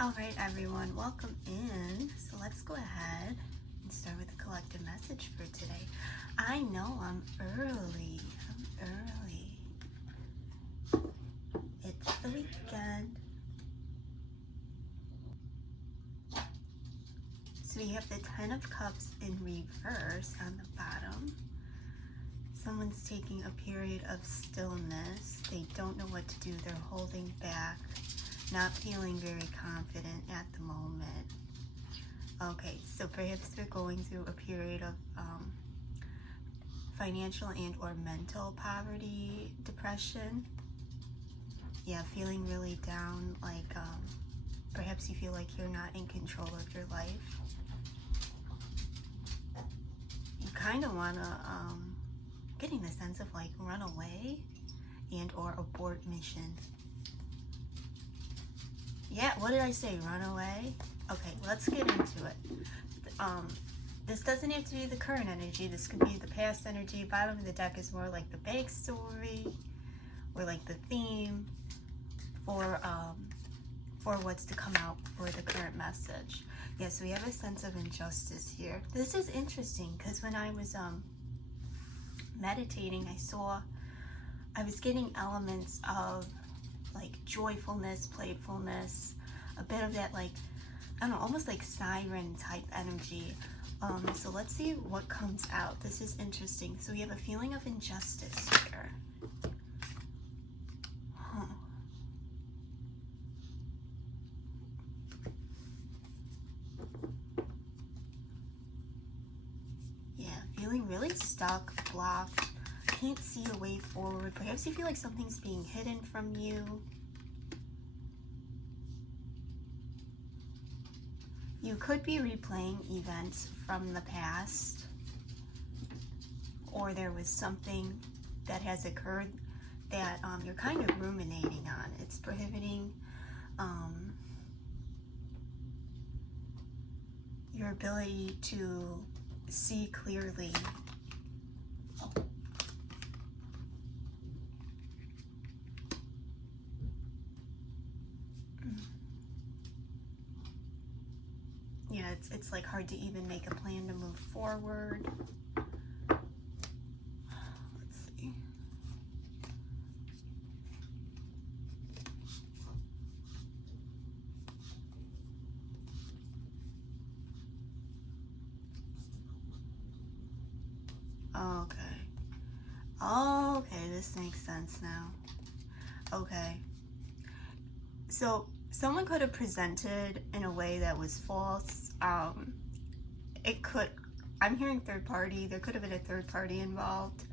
All right, everyone, welcome in. So let's go ahead and start with the collective message for today. I know I'm early. It's the weekend. So we have the Ten of Cups in reverse on the bottom. Someone's taking a period of stillness. They don't know what to do. They're holding back, not feeling very confident at the moment. Okay, so perhaps they're going through a period of financial and or mental poverty, depression. Yeah, feeling really down, like perhaps you feel like you're not in control of your life. You kind of want to, getting the sense of like run away and or abort mission. Yeah, what did I say? Run away? Okay, let's get into it. This doesn't have to be the current energy. This could be the past energy. Bottom of the deck is more like the backstory or like the theme for what's to come out for the current message. Yeah, so we have a sense of injustice here. This is interesting because when I was meditating, I was getting elements of like joyfulness, playfulness, a bit of that, like, I don't know, almost like siren type energy. So let's see what comes out. This is interesting. So we have a feeling of injustice here. Yeah, feeling really stuck, blocked, can't see a way forward. Perhaps you feel like something's being hidden from you. You could be replaying events from the past, or there was something that has occurred that you're kind of ruminating on. It's prohibiting your ability to see clearly. Yeah, it's like hard to even make a plan to move forward. Let's see. Okay, this makes sense now. Okay. So someone could have presented in a way that was false. It could, I'm hearing third party, there could have been a third party involved.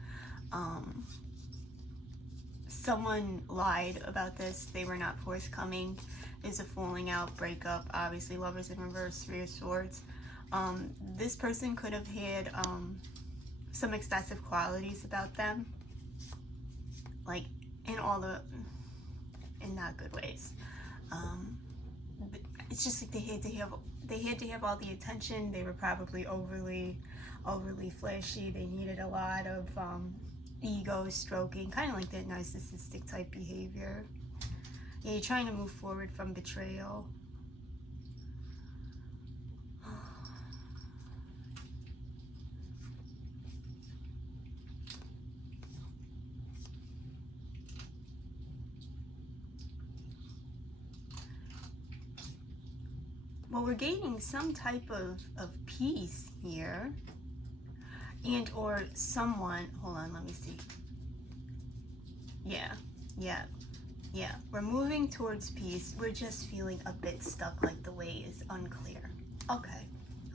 Someone lied about this, they were not forthcoming. There's a falling out, breakup, obviously Lovers in reverse, Three of Swords. This person could have had some excessive qualities about them, like in not good ways. It's just like they had to have all the attention. They were probably overly flashy. They needed a lot of ego stroking, kind of like that narcissistic type behavior. Yeah, you're trying to move forward from betrayal. Well, we're gaining some type of peace here, and or someone, hold on, let me see. Yeah, we're moving towards peace. We're just feeling a bit stuck, like the way is unclear. Okay,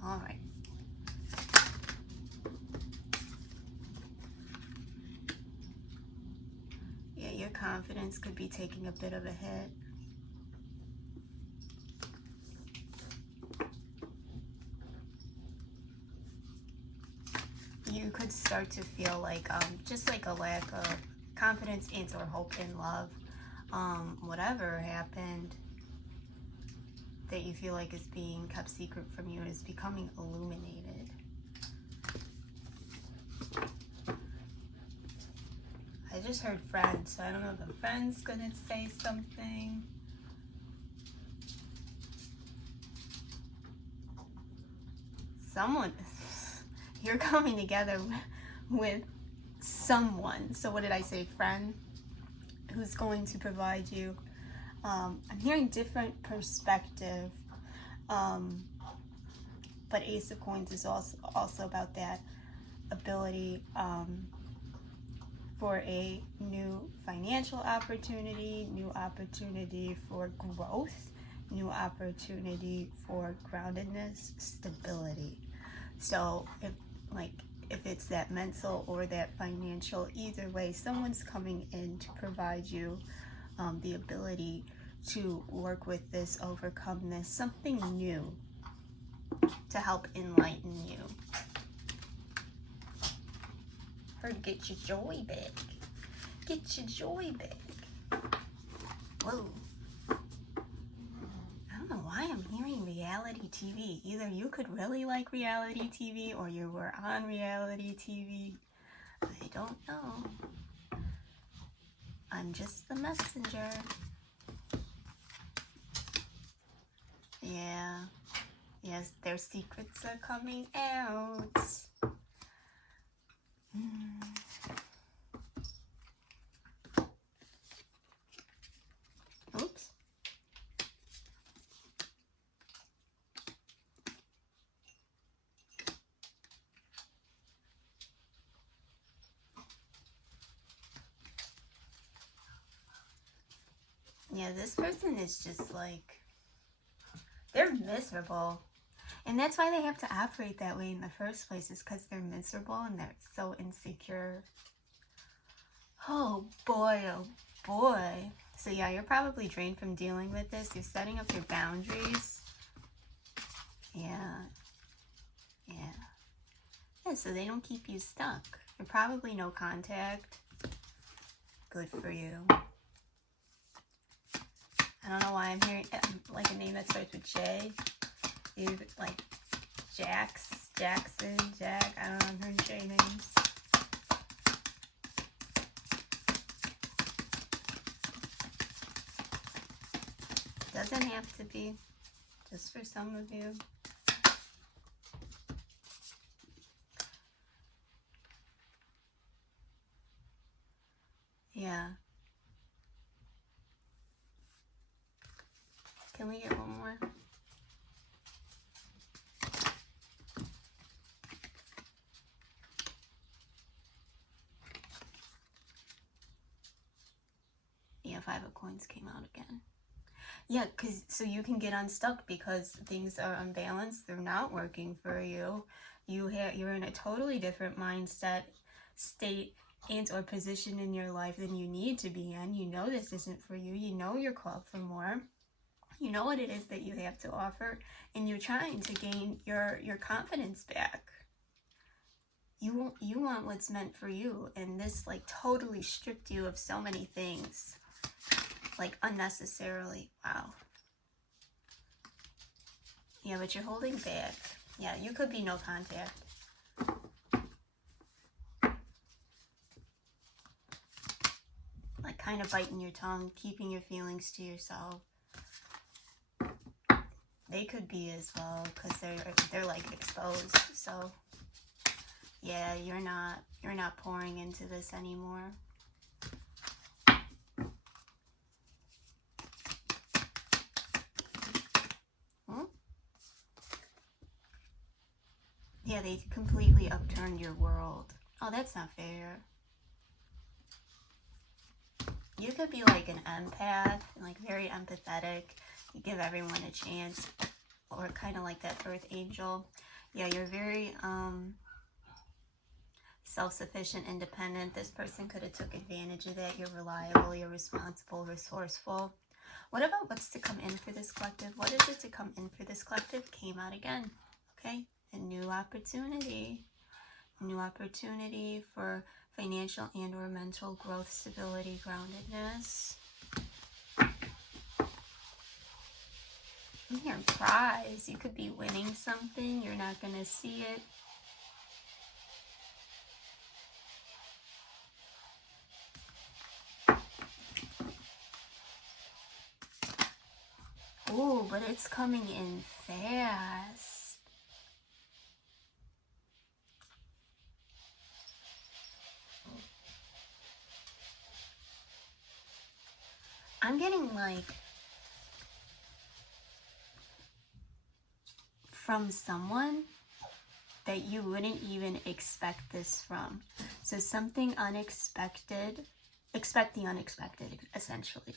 all right. Yeah, your confidence could be taking a bit of a hit. You could start to feel like just like a lack of confidence and or hope in love. Whatever happened that you feel like is being kept secret from you is becoming illuminated. I just heard friend, so I don't know if the friend's gonna say something. someone, you're coming together with someone. So what did I say? Friend, who's going to provide you. I'm hearing different perspective. But Ace of Coins is also about that ability for a new financial opportunity, new opportunity for growth, new opportunity for groundedness, stability. So if it's that mental or that financial, either way, someone's coming in to provide you the ability to work with this, overcome this, something new to help enlighten you. Or get your joy back. Get your joy back. Whoa. I don't know why I'm hearing reality TV. Either you could really like reality TV or you were on reality TV. I don't know. I'm just the messenger. Yeah. Yes, their secrets are coming out. Oops. Yeah, this person is just like, they're miserable. And that's why they have to operate that way in the first place, is because they're miserable and they're so insecure. Oh boy, oh boy. So yeah, you're probably drained from dealing with this. You're setting up your boundaries. Yeah. Yeah, so they don't keep you stuck. You're probably no contact. Good for you. I don't know why I'm hearing like a name that starts with J. You like Jackson, Jack. I don't know, I'm hearing J names. Doesn't have to be, just for some of you. Yeah. Can we get one more? Yeah, 5 of Coins came out again. Yeah, so you can get unstuck because things are unbalanced. They're not working for you. You're in a totally different mindset, state, and or position in your life than you need to be in. You know this isn't for you. You know you're called for more. You know what it is that you have to offer, and you're trying to gain your confidence back. You want what's meant for you, and this like totally stripped you of so many things, like unnecessarily. Wow. Yeah, but you're holding back. Yeah, you could be no contact. Like kind of biting your tongue, keeping your feelings to yourself. They could be as well, because they're like exposed. So yeah, you're not pouring into this anymore. Yeah, they completely upturned your world. Oh, that's not fair. You could be like an empath, like very empathetic. You give everyone a chance, or kind of like that earth angel. Yeah, you're very self-sufficient, independent. This person could have took advantage of that. You're reliable, you're responsible, resourceful. What about what's to come in for this collective? What is it to come in for this collective? Came out again. Okay, a new opportunity. New opportunity for financial and or mental growth, stability, groundedness. I'm hearing prize. You could be winning something. You're not going to see it. Ooh, but it's coming in fast. I'm getting like from someone that you wouldn't even expect this from. So something unexpected, expect the unexpected, essentially.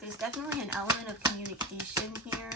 There's definitely an element of communication here.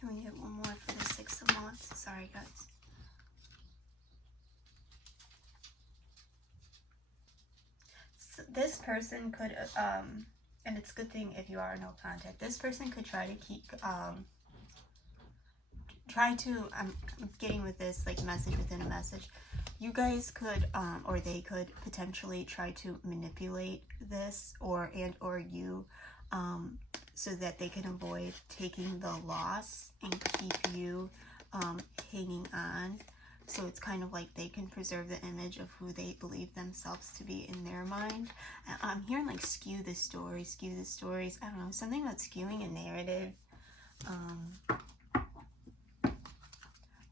Can we get one more for the Six of Wands? Sorry, guys. So this person could, and it's a good thing if you are no contact, this person could try to keep, I'm getting with this, like, message within a message. You guys could, or they could potentially try to manipulate this, or you, so that they can avoid taking the loss and keep you hanging on. So it's kind of like they can preserve the image of who they believe themselves to be in their mind. I'm hearing like skew the stories. I don't know, something about skewing a narrative.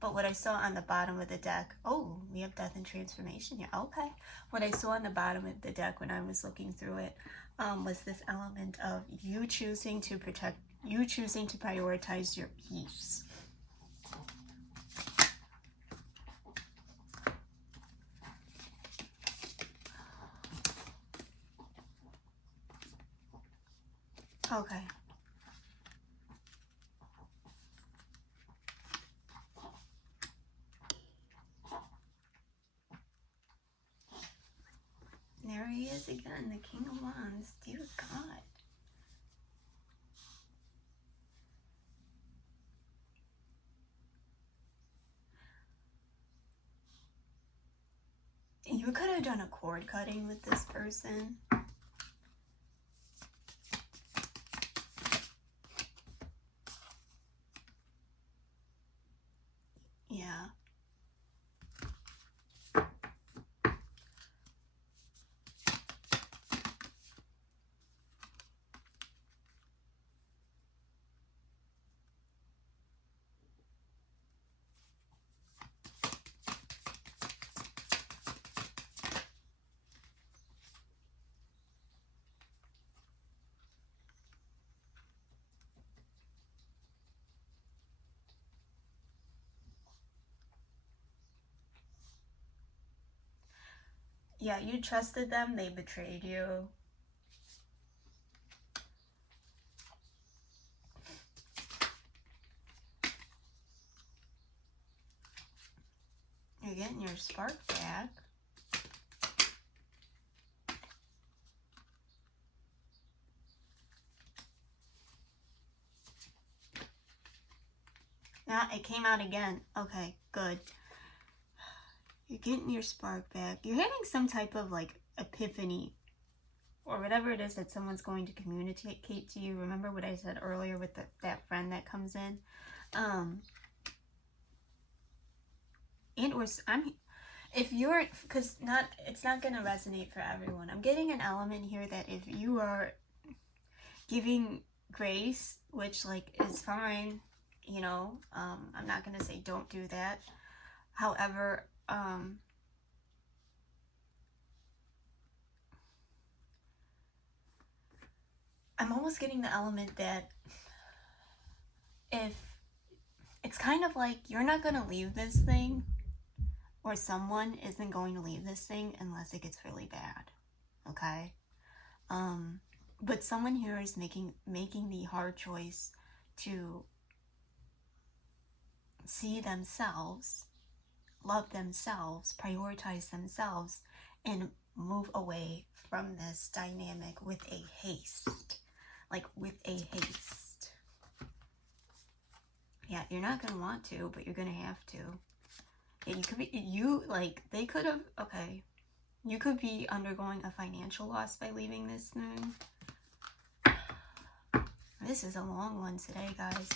But what I saw on the bottom of the deck, oh, we have death and transformation here. Okay. What I saw on the bottom of the deck when I was looking through it was this element of you choosing to prioritize your peace. Okay. There he is again, the King of Wands. Dear God. You could have done a cord cutting with this person. Yeah. Yeah, you trusted them, they betrayed you. You're getting your spark back. Now it came out again. Okay, good. You're getting your spark back. You're having some type of like epiphany or whatever it is that someone's going to communicate to you. Remember what I said earlier with that friend that comes in? If you're, because it's not going to resonate for everyone. I'm getting an element here that if you are giving grace, which like is fine, you know, I'm not going to say don't do that. However, I'm almost getting the element that if it's kind of like you're not going to leave this thing, or someone isn't going to leave this thing unless it gets really bad. Okay? But someone here is making the hard choice to see themselves, love themselves, prioritize themselves, and move away from this dynamic with a haste. Like with a haste. Yeah, you're not going to want to, but you're going to have to. Yeah, you could be, they could have, okay. You could be undergoing a financial loss by leaving this moon. This is a long one today, guys.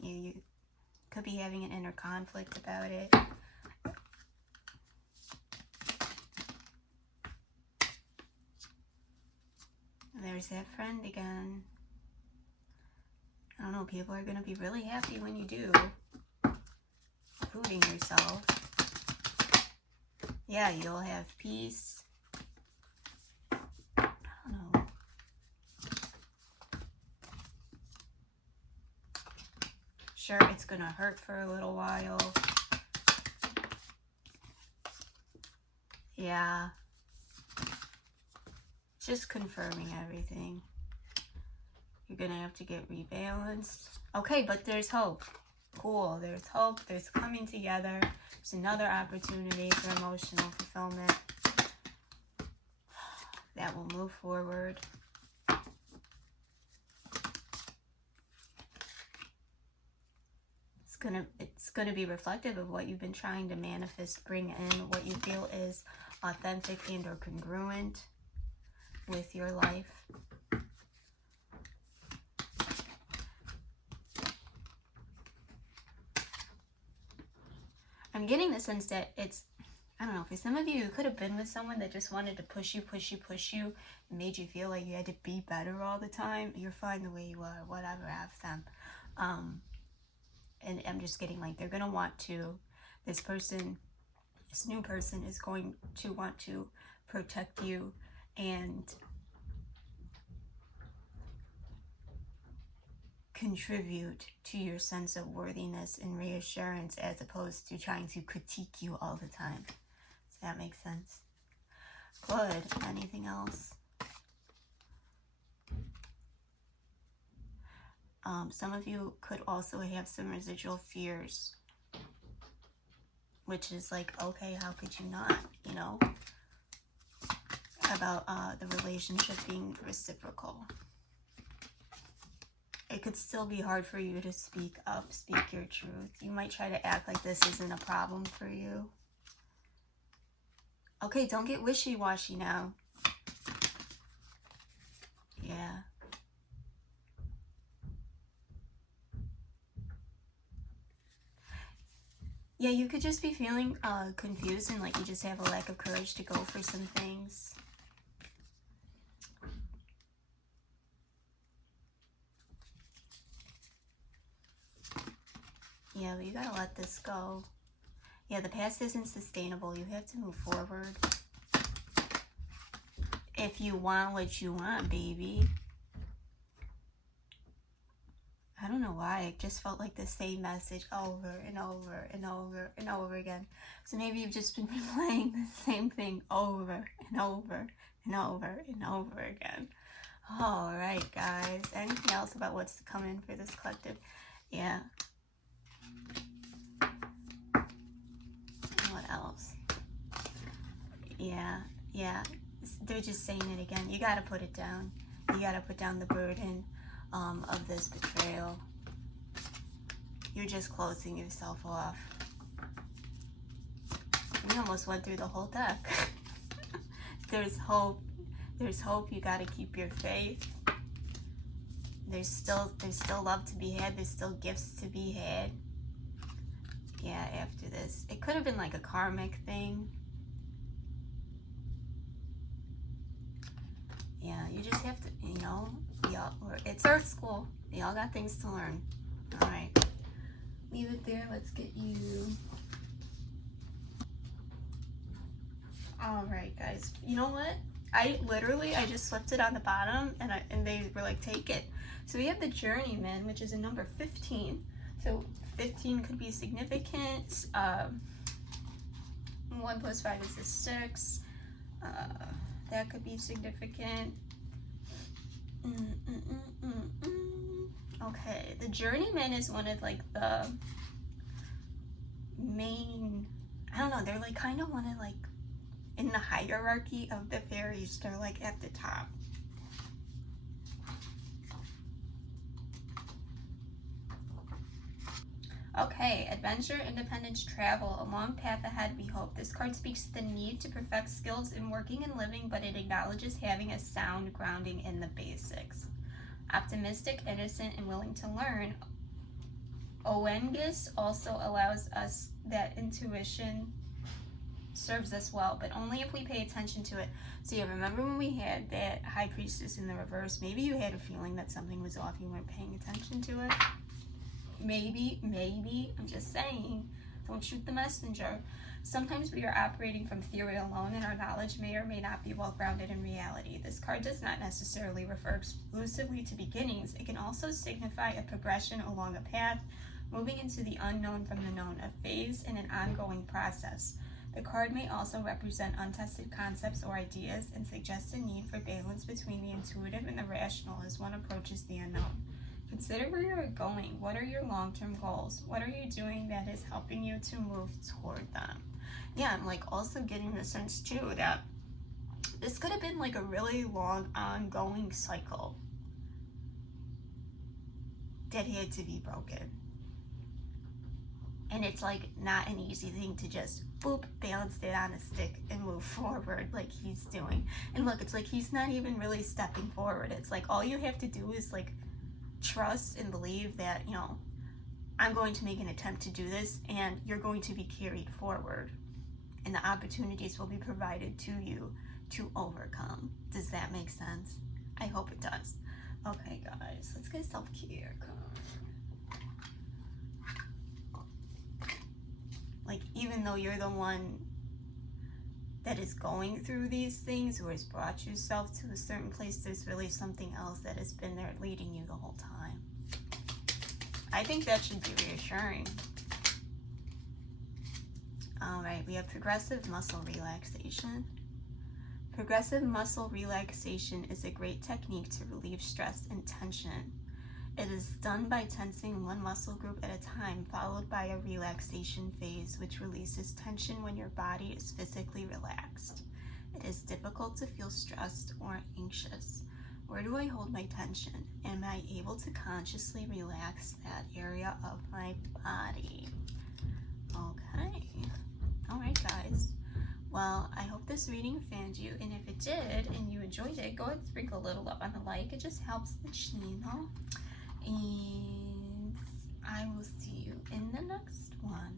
Yeah, you could be having an inner conflict about it. There's that friend again. I don't know, people are going to be really happy when you do. Including yourself. Yeah, you'll have peace. I don't know. Sure, it's going to hurt for a little while. Yeah. Just confirming everything. You're going to have to get rebalanced. Okay, but there's hope. Cool. There's hope. There's coming together. There's another opportunity for emotional fulfillment. That will move forward. It's gonna be reflective of what you've been trying to manifest, bring in, what you feel is authentic and or congruent with your life. I'm getting the sense that it's, I don't know, for some of you, you could have been with someone that just wanted to push you, and made you feel like you had to be better all the time. You're fine the way you are, whatever, have them. And I'm just getting like, they're going to want to, this new person is going to want to protect you and contribute to your sense of worthiness and reassurance, as opposed to trying to critique you all the time. Does that make sense? Good. Anything else? Some of you could also have some residual fears, which is like, okay, how could you not, you know, about the relationship being reciprocal. It could still be hard for you to speak up, speak your truth. You might try to act like this isn't a problem for you. Okay, don't get wishy-washy now. Yeah. Yeah, you could just be feeling confused and like you just have a lack of courage to go for some things. Yeah, but you gotta let this go. Yeah, the past isn't sustainable. You have to move forward. If you want what you want, baby. I don't know why. It just felt like the same message over and over and over and over again. So maybe you've just been replaying the same thing over and over and over and over again. All right, guys. Anything else about what's to come in for this collective? Yeah. What else? Yeah. They're just saying it again. You got to put it down. You got to put down the burden of this betrayal. You're just closing yourself off. We almost went through the whole deck. There's hope. There's hope. You got to keep your faith. There's still love to be had. There's still gifts to be had. Yeah, after this. It could have been like a karmic thing. Yeah, you just have to, you know, it's Earth School. Y'all got things to learn. All right. leave it there. Let's get you. All right, guys. You know what? I just slipped it on the bottom, and they were like, take it. So we have the Journeyman, which is a number 15. So 15 could be significant. 1 plus 5 is a 6. That could be significant. Okay, the Journeyman is one of like the main, I don't know, they're like kind of one of like in the hierarchy of the fairies, they're like at the top. Okay, adventure, independence, travel, a long path ahead, we hope. This card speaks to the need to perfect skills in working and living, but it acknowledges having a sound grounding in the basics. Optimistic, innocent, and willing to learn. Oengus also allows us that intuition serves us well, but only if we pay attention to it. So yeah, remember when we had that High Priestess in the reverse? Maybe you had a feeling that something was off, you weren't paying attention to it. Maybe, I'm just saying, don't shoot the messenger. Sometimes we are operating from theory alone, and our knowledge may or may not be well grounded in reality. This card does not necessarily refer exclusively to beginnings. It can also signify a progression along a path, moving into the unknown from the known, a phase in an ongoing process. The card may also represent untested concepts or ideas and suggest a need for balance between the intuitive and the rational as one approaches the unknown. Consider where you're going. What are your long-term goals? What are you doing that is helping you to move toward them? Yeah, I'm like also getting the sense too that this could have been like a really long ongoing cycle that had to be broken. And it's like not an easy thing to just boop, balance it on a stick and move forward like he's doing. And look, it's like he's not even really stepping forward. It's like all you have to do is like trust and believe that, you know, I'm going to make an attempt to do this and you're going to be carried forward and the opportunities will be provided to you to overcome. Does that make sense? I hope it does. Okay, guys, let's get self-care. Like, even though you're the one that is going through these things or has brought yourself to a certain place, there's really something else that has been there leading you the whole time. I think that should be reassuring. All right, we have progressive muscle relaxation. Progressive muscle relaxation is a great technique to relieve stress and tension. It is done by tensing one muscle group at a time, followed by a relaxation phase, which releases tension when your body is physically relaxed. It is difficult to feel stressed or anxious. Where do I hold my tension? Am I able to consciously relax that area of my body? Okay. All right, guys. Well, I hope this reading found you, and if it did and you enjoyed it, go ahead and sprinkle a little love on the like. It just helps the channel. And I will see you in the next one.